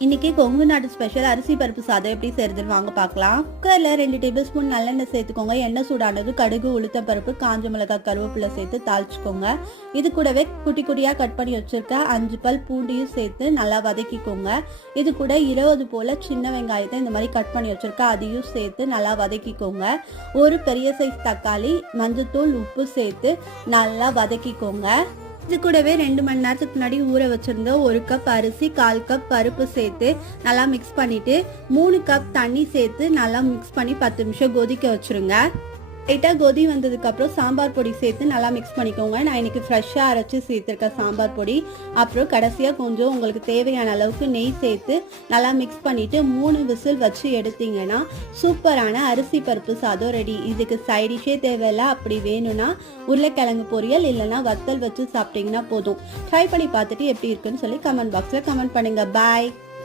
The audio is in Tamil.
இன்னைக்கு கொங்கு நாட்டு ஸ்பெஷல் அரிசி பருப்பு சாதம் எப்படி செய்யறதுன்னு வாங்க பார்க்கலாம். குக்கர்ல 2 டேபிள் ஸ்பூன் நல்லெண்ணெய் சேர்த்துக்கோங்க. எண்ணெய் சூடானது கடுகு, உளுத்தம் பருப்பு, காஞ்ச மிளகாய், கருவேப்பிலை சேர்த்து தாளிச்சுக்கோங்க. இது கூடவே குட்டி குட்டியா கட் பண்ணி வச்சிருக்க 5 பல் பூண்டையும் சேர்த்து நல்லா வதக்கிக்கோங்க. இது கூட 20 போல சின்ன வெங்காயத்தை இந்த மாதிரி கட் பண்ணி வச்சிருக்க அதையும் சேர்த்து நல்லா வதக்கிக்கோங்க. ஒரு பெரிய சைஸ் தக்காளி, மஞ்சத்தூள், உப்பு சேர்த்து நல்லா வதக்கிக்கோங்க. இது கூடவே 2 மணி நேரத்துக்கு முன்னாடி ஊற வச்சிருந்த 1 கப் அரிசி, 1/4 கப் பருப்பு சேர்த்து நல்லா மிக்ஸ் பண்ணிட்டு 3 கப் தண்ணி சேர்த்து நல்லா மிக்ஸ் பண்ணி 10 நிமிஷம் கொதிக்க வச்சிருங்க. லைட்டாக கொதி வந்ததுக்கப்புறம் சாம்பார் பொடி சேர்த்து நல்லா மிக்ஸ் பண்ணிக்கோங்க. நான் இன்னைக்கு ஃப்ரெஷ்ஷாக அரைச்சி சேர்த்துருக்கேன் சாம்பார் பொடி. அப்புறம் கடைசியாக கொஞ்சம் உங்களுக்கு தேவையான அளவுக்கு நெய் சேர்த்து நல்லா மிக்ஸ் பண்ணிவிட்டு 3 விசில் வச்சு எடுத்தீங்கன்னா சூப்பரான அரிசி பருப்பு சாதம் ரெடி. இதுக்கு சைடிஷே தேவையில்லை. அப்படி வேணும்னா உருளைக்கிழங்கு பொரியல் இல்லைன்னா வத்தல் வச்சு சாப்பிட்டீங்கன்னா போதும். ட்ரை பண்ணி பார்த்துட்டு எப்படி இருக்குன்னு சொல்லி கமெண்ட் பாக்ஸில் கமெண்ட் பண்ணுங்கள். பாய்.